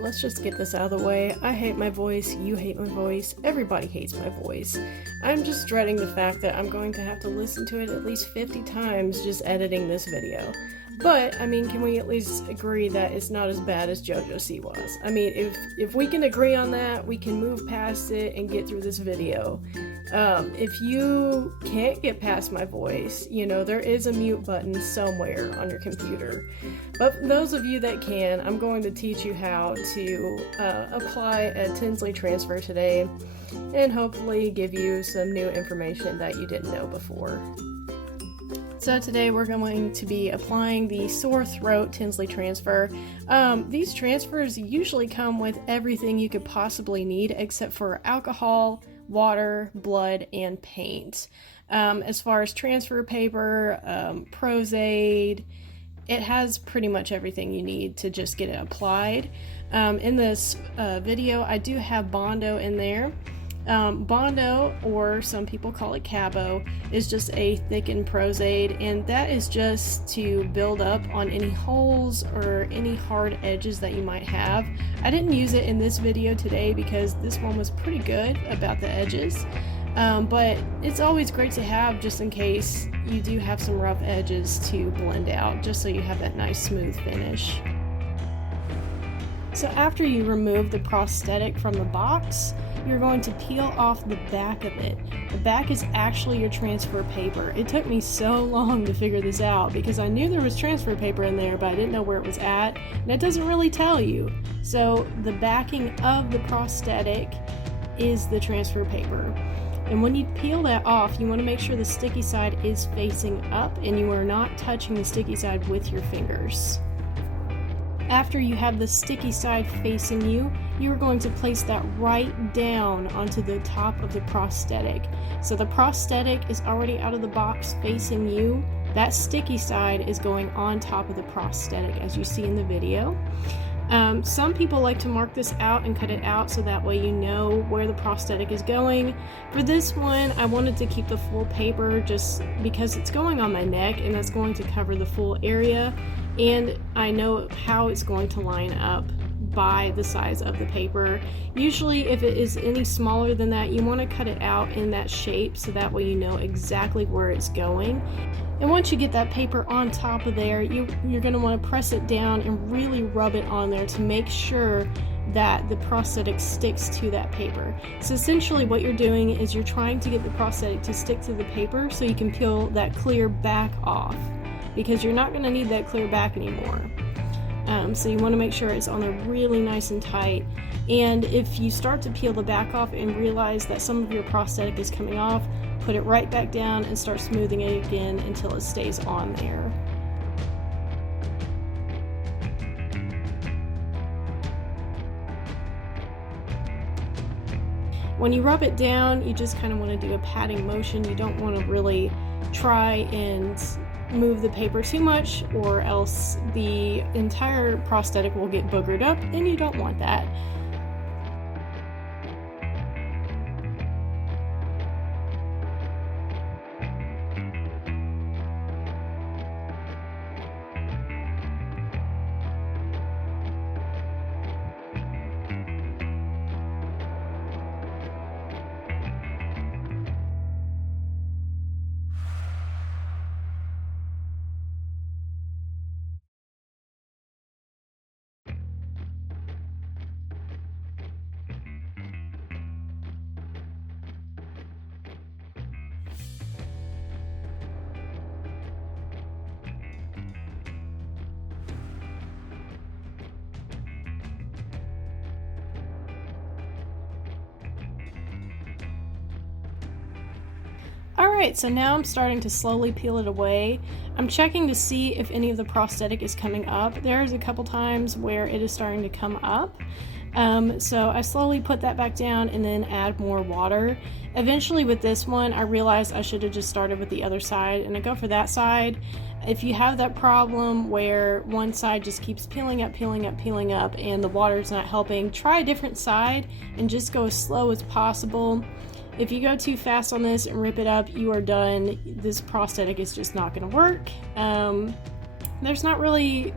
Alright, let's just get this out of the way. I hate my voice, you hate my voice, everybody hates my voice. I'm just dreading the fact that I'm going to have to listen to it at least 50 times just editing this video. But, I mean, can we at least agree that it's not as bad as JoJo C was? I mean, if we can agree on that, we can move past it and get through this video. If you can't get past my voice, you know, there is a mute button somewhere on your computer. But for those of you that can, I'm going to teach you how to apply a Tinsley transfer today and hopefully give you some new information that you didn't know before. So today we're going to be applying the sore throat Tinsley transfer. These transfers usually come with everything you could possibly need except for alcohol, water, blood, and paint. As far as transfer paper, Prosade, it has pretty much everything you need to just get it applied. In this video, I do have Bondo in there. Bondo, or some people call it Cabo, is just a thickened Prosade, and that is just to build up on any holes or any hard edges that you might have. I didn't use it in this video today because this one was pretty good about the edges, but it's always great to have just in case you do have some rough edges to blend out, just so you have that nice smooth finish. So after you remove the prosthetic from the box, you're going to peel off the back of it. The back is actually your transfer paper. It took me so long to figure this out because I knew there was transfer paper in there, but I didn't know where it was at, and it doesn't really tell you. So the backing of the prosthetic is the transfer paper. And when you peel that off, you want to make sure the sticky side is facing up and you are not touching the sticky side with your fingers. After you have the sticky side facing you, you're going to place that right down onto the top of the prosthetic. So the prosthetic is already out of the box facing you. That sticky side is going on top of the prosthetic, as you see in the video. Some people like to mark this out and cut it out so that way you know where the prosthetic is going. For this one, I wanted to keep the full paper just because it's going on my neck and that's going to cover the full area, and I know how it's going to line up by the size of the paper. Usually if it is any smaller than that, you want to cut it out in that shape so that way you know exactly where it's going. And once you get that paper on top of there, you're going to want to press it down and really rub it on there to make sure that the prosthetic sticks to that paper. So essentially what you're doing is you're trying to get the prosthetic to stick to the paper so you can peel that clear back off, because you're not going to need that clear back anymore. So you want to make sure it's on there really nice and tight. And if you start to peel the back off and realize that some of your prosthetic is coming off, put it right back down and start smoothing it again until it stays on there. When you rub it down, you just kind of want to do a patting motion. You don't want to really try and move the paper too much, or else the entire prosthetic will get boogered up, and you don't want that. Alright, so now I'm starting to slowly peel it away. I'm checking to see if any of the prosthetic is coming up. There's a couple times where it is starting to come up. So I slowly put that back down and then add more water. Eventually with this one, I realized I should have just started with the other side, and I go for that side. If you have that problem where one side just keeps peeling up, and the water's not helping, try a different side and just go as slow as possible. If you go too fast on this and rip it up, you are done. This prosthetic is just not going to work. There's not really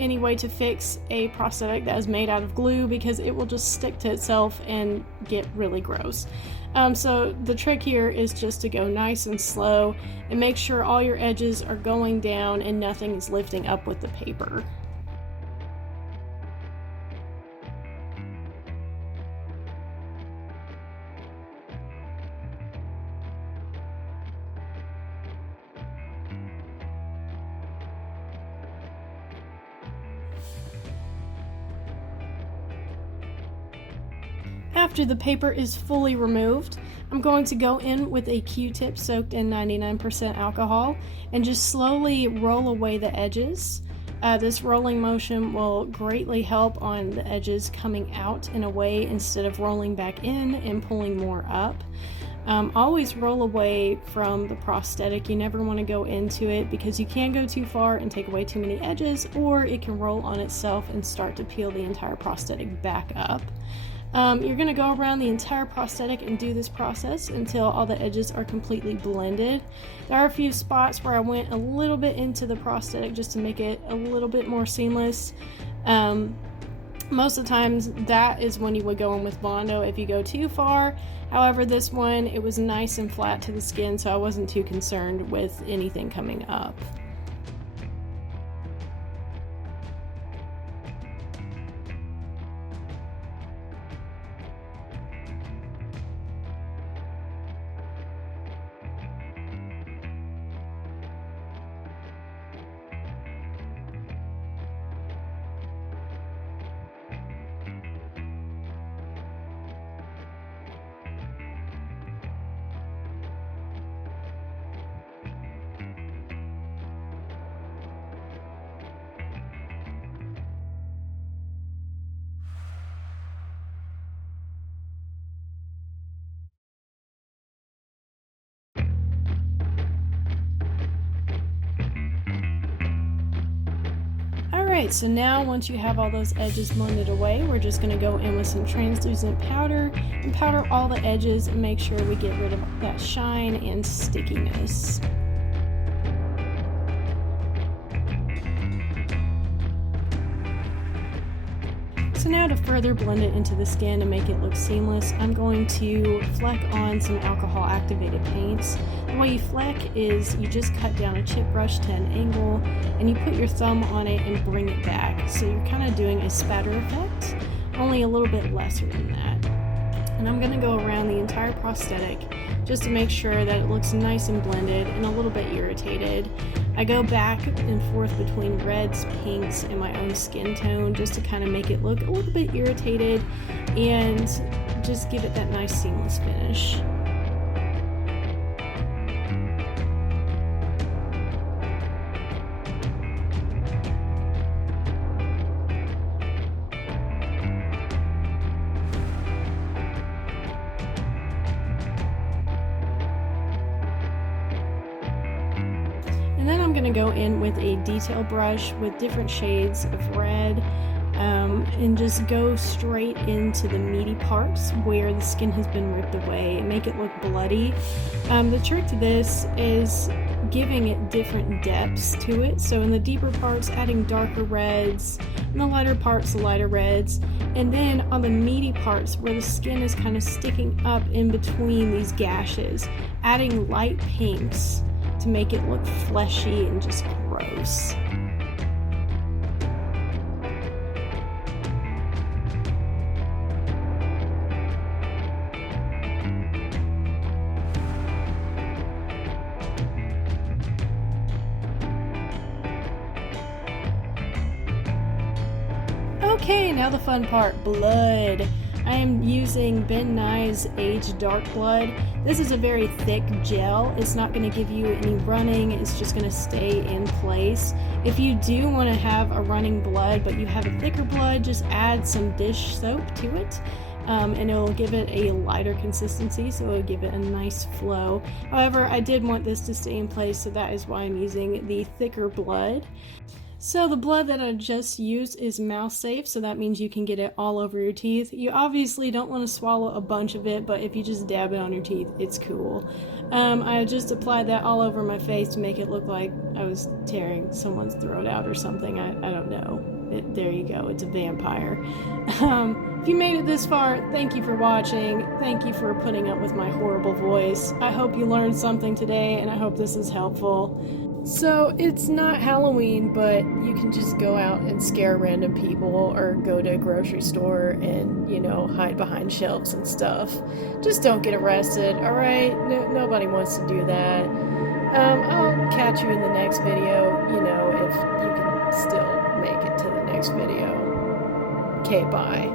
any way to fix a prosthetic that is made out of glue because it will just stick to itself and get really gross. So the trick here is just to go nice and slow and make sure all your edges are going down and nothing is lifting up with the paper. After the paper is fully removed, I'm going to go in with a Q-tip soaked in 99% alcohol and just slowly roll away the edges. This rolling motion will greatly help on the edges coming out and away instead of rolling back in and pulling more up. Always roll away from the prosthetic. You never want to go into it because you can go too far and take away too many edges, or it can roll on itself and start to peel the entire prosthetic back up. You're going to go around the entire prosthetic and do this process until all the edges are completely blended. There are a few spots where I went a little bit into the prosthetic just to make it a little bit more seamless. Most of the times that is when you would go in with Bondo if you go too far. However, this one, it was nice and flat to the skin, so I wasn't too concerned with anything coming up. Alright, so now once you have all those edges blended away, we're just going to go in with some translucent powder and powder all the edges and make sure we get rid of that shine and stickiness. So now to further blend it into the skin and make it look seamless, I'm going to fleck on some alcohol activated paints. The way you fleck is you just cut down a chip brush to an angle and you put your thumb on it and bring it back. So you're kind of doing a spatter effect, only a little bit lesser than that. And I'm going to go around the entire prosthetic just to make sure that it looks nice and blended and a little bit irritated. I go back and forth between reds, pinks, and my own skin tone just to kind of make it look a little bit irritated and just give it that nice seamless finish. And then I'm going to go in with a detail brush with different shades of red and just go straight into the meaty parts where the skin has been ripped away and make it look bloody. The trick to this is giving it different depths to it. So in the deeper parts, adding darker reds, in the lighter parts, lighter reds, and then on the meaty parts where the skin is kind of sticking up in between these gashes, adding light pinks to make it look fleshy and just gross. Okay, now the fun part, blood. I am using Ben Nye's Aged Dark Blood. This is a very thick gel. It's not going to give you any running. It's just going to stay in place. If you do want to have a running blood, but you have a thicker blood, just add some dish soap to it. And it'll give it a lighter consistency, so it'll give it a nice flow. However, I did want this to stay in place, so that is why I'm using the thicker blood. So the blood that I just used is mouth safe, so that means you can get it all over your teeth. You obviously don't want to swallow a bunch of it, but if you just dab it on your teeth, it's cool. I just applied that all over my face to make it look like I was tearing someone's throat out or something. I don't know. There you go, it's a vampire. If you made it this far, thank you for watching. Thank you for putting up with my horrible voice. I hope you learned something today, and I hope this is helpful. So, it's not Halloween, but you can just go out and scare random people or go to a grocery store and, hide behind shelves and stuff. Just don't get arrested, alright? Nobody wants to do that. I'll catch you in the next video, if you can still make it to the next video. Okay, bye.